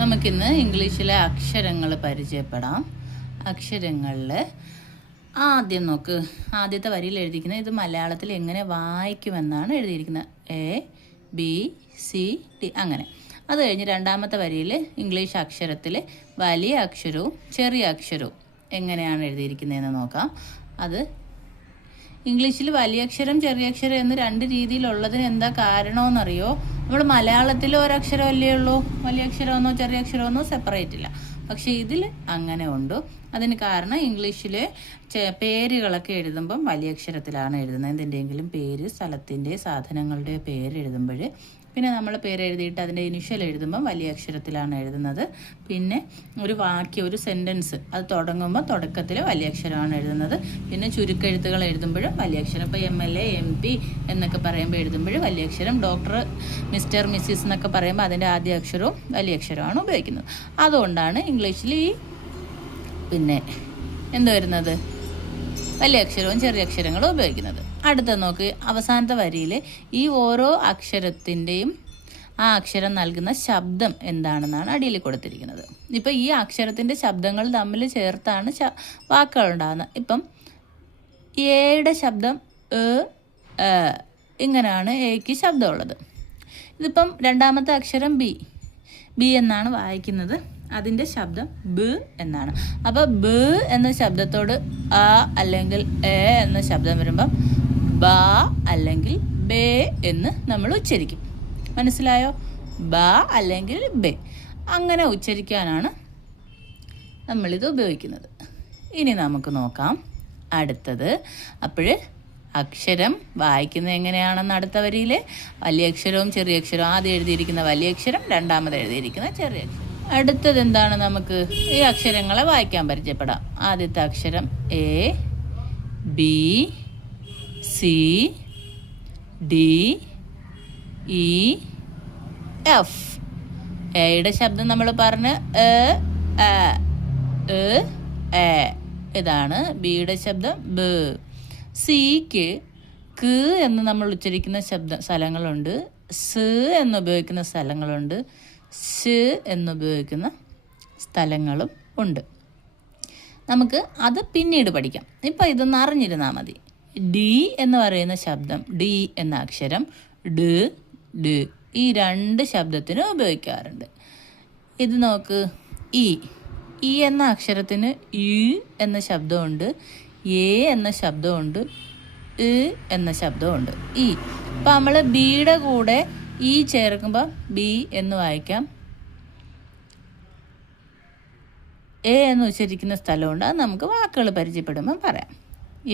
നമുക്കിന്ന് ഇംഗ്ലീഷിലെ അക്ഷരങ്ങൾ പരിചയപ്പെടാം. അക്ഷരങ്ങളിൽ ആദ്യം നോക്ക്, ആദ്യത്തെ വരിയിൽ എഴുതിയിരിക്കുന്നത് ഇത് മലയാളത്തിൽ എങ്ങനെ വായിക്കുമെന്നാണ് എഴുതിയിരിക്കുന്നത്. ABCD അങ്ങനെ. അത് കഴിഞ്ഞ് രണ്ടാമത്തെ വരിയിൽ ഇംഗ്ലീഷ് അക്ഷരത്തിൽ വലിയ അക്ഷരവും ചെറിയ അക്ഷരവും എങ്ങനെയാണ് എഴുതിയിരിക്കുന്നതെന്ന് നോക്കാം. അത് ഇംഗ്ലീഷിൽ വലിയ അക്ഷരം ചെറിയ അക്ഷരം എന്ന് രണ്ട് രീതിയിലുള്ളതിന് എന്താ കാരണമെന്നറിയോ? നമ്മൾ മലയാളത്തിൽ ഒരക്ഷരമല്ലേ ഉള്ളൂ, വലിയ അക്ഷരമെന്നോ ചെറിയ അക്ഷരമെന്നോ സെപ്പറേറ്റ് ഇല്ല. പക്ഷേ ഇതിൽ അങ്ങനെ ഉണ്ട്. അതിന് കാരണം ഇംഗ്ലീഷിൽ പേരുകളൊക്കെ എഴുതുമ്പം വലിയ അക്ഷരത്തിലാണ് എഴുതുന്നത്. എന്തിൻ്റെയെങ്കിലും പേര്, സ്ഥലത്തിൻ്റെ, സാധനങ്ങളുടെ പേര് എഴുതുമ്പോൾ, പിന്നെ നമ്മൾ പേര് എഴുതിയിട്ട് അതിൻ്റെ ഇനിഷ്യൽ എഴുതുമ്പം വലിയ അക്ഷരത്തിലാണ് എഴുതുന്നത്. പിന്നെ ഒരു വാക്യം, ഒരു സെൻറ്റൻസ് അത് തുടങ്ങുമ്പോൾ തുടക്കത്തിൽ വലിയ അക്ഷരമാണ് എഴുതുന്നത്. പിന്നെ ചുരുക്കെഴുത്തുകൾ എഴുതുമ്പോഴും വലിയ അക്ഷരം. ഇപ്പോൾ MLA MP എന്നൊക്കെ പറയുമ്പോൾ എഴുതുമ്പോഴും വലിയ അക്ഷരം. ഡോക്ടർ, മിസ്റ്റർ, മിസ്സിസ് എന്നൊക്കെ പറയുമ്പോൾ അതിൻ്റെ ആദ്യ അക്ഷരവും വലിയ അക്ഷരമാണ് ഉപയോഗിക്കുന്നത്. അതുകൊണ്ടാണ് ഇംഗ്ലീഷിൽ ഈ പിന്നെ എന്ത് വരുന്നത്, വലിയ അക്ഷരവും ചെറിയ അക്ഷരങ്ങളും ഉപയോഗിക്കുന്നത്. അടുത്ത നോക്ക്, അവസാനത്തെ വരിയിൽ ഈ ഓരോ അക്ഷരത്തിൻ്റെയും ആ അക്ഷരം നൽകുന്ന ശബ്ദം എന്താണെന്നാണ് അടിയിൽ കൊടുത്തിരിക്കുന്നത്. ഇപ്പം ഈ അക്ഷരത്തിൻ്റെ ശബ്ദങ്ങൾ തമ്മിൽ ചേർത്താണ് വാക്കുകൾ ഉണ്ടാകുന്നത്. ഇപ്പം എയുടെ ശബ്ദം ഇങ്ങനെയാണ് എക്ക് ശബ്ദമുള്ളത്. ഇതിപ്പം രണ്ടാമത്തെ അക്ഷരം ബി എന്നാണ് വായിക്കുന്നത്. അതിൻ്റെ ശബ്ദം ബ് എന്നാണ്. അപ്പോൾ ബ് എന്ന ശബ്ദത്തോട് ആ അല്ലെങ്കിൽ എ എന്ന ശബ്ദം വരുമ്പം ബ അല്ലെങ്കിൽ ബേ എന്ന് നമ്മൾ ഉച്ചരിക്കും. മനസ്സിലായോ? ബ അല്ലെങ്കിൽ ബേ അങ്ങനെ ഉച്ചരിക്കാനാണ് നമ്മളിത് ഉപയോഗിക്കുന്നത്. ഇനി നമുക്ക് നോക്കാം അടുത്തത്. അപ്പോൾ അക്ഷരം വായിക്കുന്നത് എങ്ങനെയാണെന്ന് അടുത്ത വരിയിൽ വലിയ അക്ഷരവും ചെറിയ അക്ഷരവും, ആദ്യം എഴുതിയിരിക്കുന്ന വലിയ അക്ഷരം, രണ്ടാമത് എഴുതിയിരിക്കുന്ന ചെറിയ അക്ഷരം. അടുത്തത് എന്താണ്? നമുക്ക് ഈ അക്ഷരങ്ങളെ വായിക്കാൻ പരിചയപ്പെടാം. ആദ്യത്തെ അക്ഷരം A B C D E F. എയുടെ ശബ്ദം നമ്മൾ പറഞ്ഞ് ഇതാണ്. ബിയുടെ ശബ്ദം ബ്. സിക്ക് ക്ക് എന്ന് നമ്മൾ ഉച്ചരിക്കുന്ന സ്ഥലങ്ങളുണ്ട്, സ് എന്ന് ഉപയോഗിക്കുന്ന സ്ഥലങ്ങളുണ്ട്, സ് എന്നുപയോഗിക്കുന്ന സ്ഥലങ്ങളും ഉണ്ട്. നമുക്ക് അത് പിന്നീട് പഠിക്കാം. ഇപ്പം ഇതൊന്ന് അറിഞ്ഞിരുന്നാൽ മതി. ഡി എന്ന് പറയുന്ന ശബ്ദം, ഡി എന്ന അക്ഷരം ഡ് ഡ് ഈ രണ്ട് ശബ്ദത്തിനും ഉപയോഗിക്കാറുണ്ട്. ഇത് നോക്ക്, ഇ എന്ന അക്ഷരത്തിന് യു എന്ന ശബ്ദമുണ്ട്, എ എന്ന ശബ്ദമുണ്ട്, ഇ എന്ന ശബ്ദമുണ്ട്. ഇപ്പം നമ്മൾ ബിയുടെ കൂടെ ഈ ചേർക്കുമ്പോൾ ബി എന്ന് വായിക്കാം. എ എന്ന് ഉച്ചരിക്കുന്ന സ്ഥലമുണ്ട്. അത് നമുക്ക് വാക്കുകൾ പരിചയപ്പെടുമ്പം പറയാം.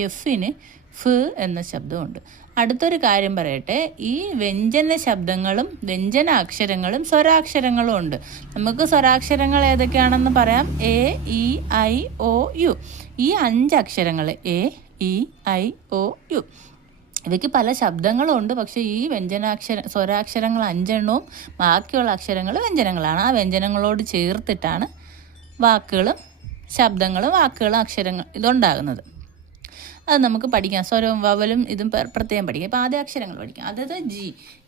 എഫിന് ഫ് എന്ന ശബ്ദമുണ്ട്. അടുത്തൊരു കാര്യം പറയട്ടെ, ഈ വ്യഞ്ജന ശബ്ദങ്ങളും വ്യഞ്ജന അക്ഷരങ്ങളും സ്വരാക്ഷരങ്ങളും ഉണ്ട്. നമുക്ക് സ്വരാക്ഷരങ്ങൾ ഏതൊക്കെയാണെന്ന് പറയാം. A E I O U. ഈ 5 അക്ഷരങ്ങൾ A E I O U. ഇവയ്ക്ക് പല ശബ്ദങ്ങളും ഉണ്ട്. പക്ഷേ ഈ സ്വരാക്ഷരങ്ങൾ 5 എണ്ണവും ബാക്കിയുള്ള അക്ഷരങ്ങൾ വ്യഞ്ജനങ്ങളാണ്. ആ വ്യഞ്ജനങ്ങളോട് ചേർത്തിട്ടാണ് വാക്കുകളും ശബ്ദങ്ങളും വാക്കുകളും അക്ഷരങ്ങൾ ഇതുണ്ടാകുന്നത്. അത് നമുക്ക് പഠിക്കാം. സ്വരവും വവലും ഇതും പ്രത്യേകം പഠിക്കാം. ഇപ്പോൾ ആദ്യ അക്ഷരങ്ങൾ പഠിക്കാം. അതായത്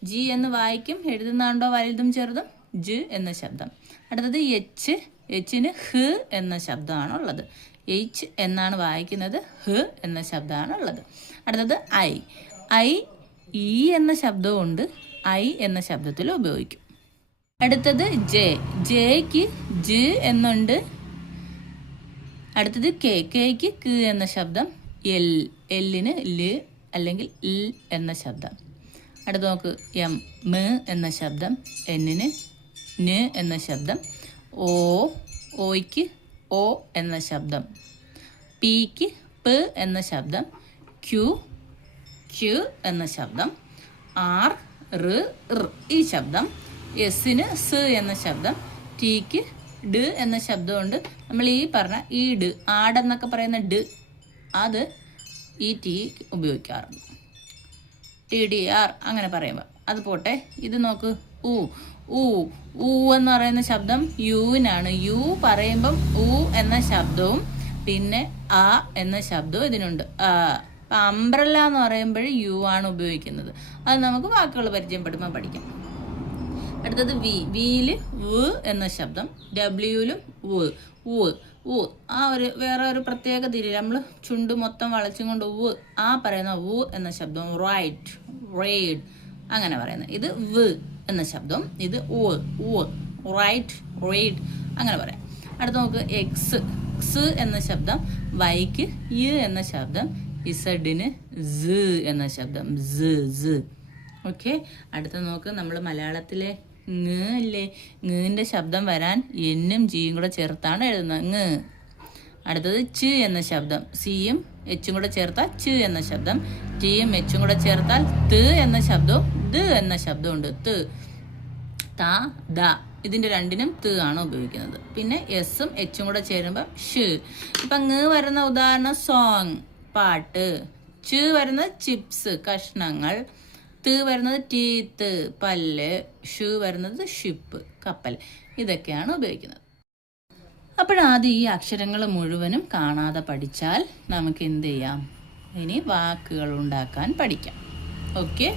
ജി എന്ന് വായിക്കും. എഴുതുന്നാണ്ടോ വലുതും ചെറുതും ജ് എന്ന ശബ്ദം. അടുത്തത് എച്ചിന് ഹ് എന്ന ശബ്ദമാണുള്ളത്. എച്ച് എന്നാണ് വായിക്കുന്നത്, ഹ് എന്ന ശബ്ദമാണുള്ളത്. അടുത്തത് ഐ ഇ എന്ന ശബ്ദമുണ്ട്, ഐ എന്ന ശബ്ദത്തിൽ ഉപയോഗിക്കും. അടുത്തത് ജെക്ക് ജ് എന്നുണ്ട്. അടുത്തത് കെക്ക് ക് എന്ന ശബ്ദം, എല്ലിന് ല് അല്ലെങ്കിൽ ൽ എന്ന ശബ്ദം. അടുത്ത് നോക്ക്, എം എന്ന ശബ്ദം, എന്നിന് ന് എന്ന ശബ്ദം, ഓയ്ക്ക് ഓ എന്ന ശബ്ദം, പിക്ക് പ് എന്ന ശബ്ദം, ക്യു എന്ന ശബ്ദം, ആർ ഈ ശബ്ദം, എസിന് സ് എന്ന ശബ്ദം, ടിക്ക് ഡ് എന്ന ശബ്ദമുണ്ട്. നമ്മൾ ഈ പറഞ്ഞ ഈ ഡ്, ആടെന്നൊക്കെ പറയുന്ന ഡ്, അത് ഈ ടി ഉപയോഗിക്കാറുണ്ട്. TDR അങ്ങനെ പറയുമ്പോൾ അത് പോട്ടെ. ഇത് നോക്ക്, ഊ എന്ന് പറയുന്ന ശബ്ദം യുവിനാണ്. യു പറയുമ്പം ഊ എന്ന ശബ്ദവും പിന്നെ ആ എന്ന ശബ്ദവും ഇതിനുണ്ട്. അപ്പം അംബ്രല്ല എന്ന് പറയുമ്പോൾ യു ആണ് ഉപയോഗിക്കുന്നത്. അത് നമുക്ക് വാക്കുകൾ പരിചയപ്പെടുമ്പോൾ പഠിക്കാം. അടുത്തത് വി. വിയിൽ വ് എന്ന ശബ്ദം, ഡബ്ല്യൂയിലും വ്. വ് വ് ആ വേറെ ഒരു പ്രത്യേക തിരി, നമ്മൾ ചുണ്ട് മൊത്തം വളച്ചും കൊണ്ട് വ് ആ പറയുന്ന വ് എന്ന ശബ്ദം. റൈറ്റ്, റേഡ് അങ്ങനെ പറയുന്നത്. ഇത് വ് എന്ന ശബ്ദം, ഇത് വ് വ്. റൈറ്റ്, റേഡ് അങ്ങനെ പറയാം. അടുത്ത നോക്ക് എക്സ്. എക്സ് എന്ന ശബ്ദം, വൈക്ക് യ് എന്ന ശബ്ദം, ഇസഡിന് സ് എന്ന ശബ്ദം. സ്. ഓക്കെ. അടുത്ത നോക്ക്, നമ്മൾ മലയാളത്തിലെ ങ് അല്ലേ, ങ്ങിന്റെ ശബ്ദം വരാൻ എന്നും ജിയും കൂടെ ചേർത്താണ് എഴുതുന്നത്. ങ്. അടുത്തത് ച് എന്ന ശബ്ദം, സിയും എച്ചും കൂടെ ചേർത്താൽ ച് എന്ന ശബ്ദം, ടിയും എച്ചും കൂടെ ചേർത്താൽ ത് എന്ന ശബ്ദവും ദ് എന്ന ശബ്ദമുണ്ട്. ത്, ത, ദ ഇതിന്റെ രണ്ടിനും ത് ആണ് ഉപയോഗിക്കുന്നത്. പിന്നെ എസും എച്ചും കൂടെ ചേരുമ്പോൾ ഷ്. ഇപ്പൊ ങ് വരുന്ന ഉദാഹരണം സോങ് പാട്ട്, ച് വരുന്നത് ചിപ്സ് കഷ്ണങ്ങൾ, ത് വരുന്നത് ടീത്ത് പല്ല്, ഷു വരുന്നത് ഷിപ്പ് കപ്പൽ. ഇതൊക്കെയാണ് ഉപയോഗിക്കുന്നത്. അപ്പോഴാദ്യം ഈ അക്ഷരങ്ങൾ മുഴുവനും കാണാതെ പഠിച്ചാൽ നമുക്ക് എന്ത് ചെയ്യാം, ഇനി വാക്കുകൾ ഉണ്ടാക്കാൻ പഠിക്കാം. ഓക്കെ.